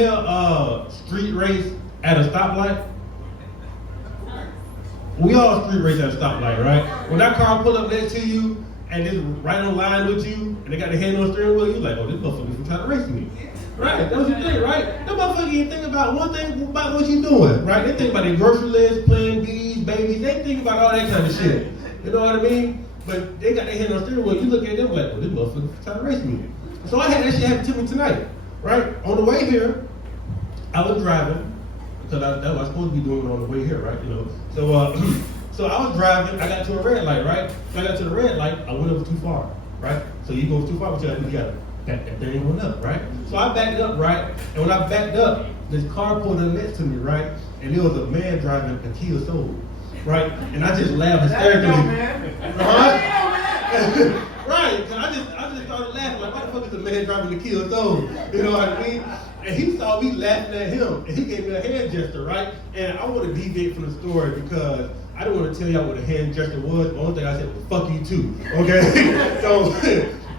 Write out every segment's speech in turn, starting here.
hear street race at a stoplight? We all street race at a stoplight, right? When that car pull up next to you and it's right on line with you and they got their hand on the steering wheel, you're like, oh, this motherfucker's trying to race me. Right, that was the thing, right? That motherfucker ain't think about one thing about what you doing, right? They think about their grocery list, plan Bs, babies, they think about all that kind of shit. You know what I mean? But they got their hand on the steering wheel, you look at them like, oh, this motherfucker's trying to race me. So I had that shit happen to me tonight, right? On the way here, I was driving, because that's what I was supposed to be doing on the way here, right? You know. So I was driving, I got to a red light, right? When I got to the red light, I went over too far, right? So you go too far, but you gotta that thing went up, right? So I backed up, right? And when I backed up, this car pulled up next to me, right? And there was a man driving a Kia Soul, right? And I just laughed hysterically. Right, because I just started laughing, like, why the fuck is a man driving a Kia Soul? You know what I mean? And he saw me laughing at him, and he gave me a hand gesture, right? And I want to deviate from the story because I don't want to tell y'all what a hand gesture was. The only thing I said was, fuck you too, okay? So,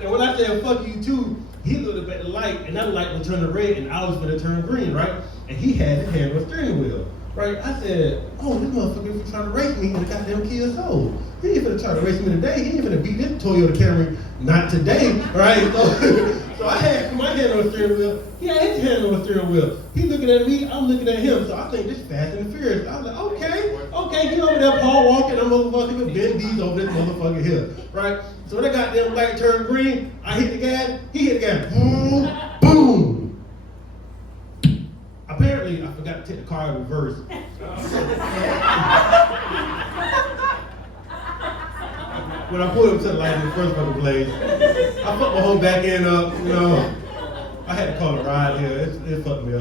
and when I said fuck you too, he looked up at the light, and that light was turning red, and I was going to turn green, right? And he had his hand on the steering wheel, right? I said, oh, this motherfucker is trying to race me in the goddamn Kia Soul. He ain't finna try to race me today. He ain't finna beat this Toyota Camry, not today, right? So I had my hand on the steering wheel. He had his hand on the steering wheel. He looking at me, I'm looking at him. So I think this Fast and Furious. I was like, okay, he over there Paul walking, I'm motherfucking with Ben D's over this motherfucker here, right? So when I got them light turned green, I hit the gas, he hit the gas, boom, boom. Apparently, I forgot to take the car in reverse. When I pulled up to the light in the first fucking place, I fucked my whole back end up, you know. I had to call a ride here, it fucked me up.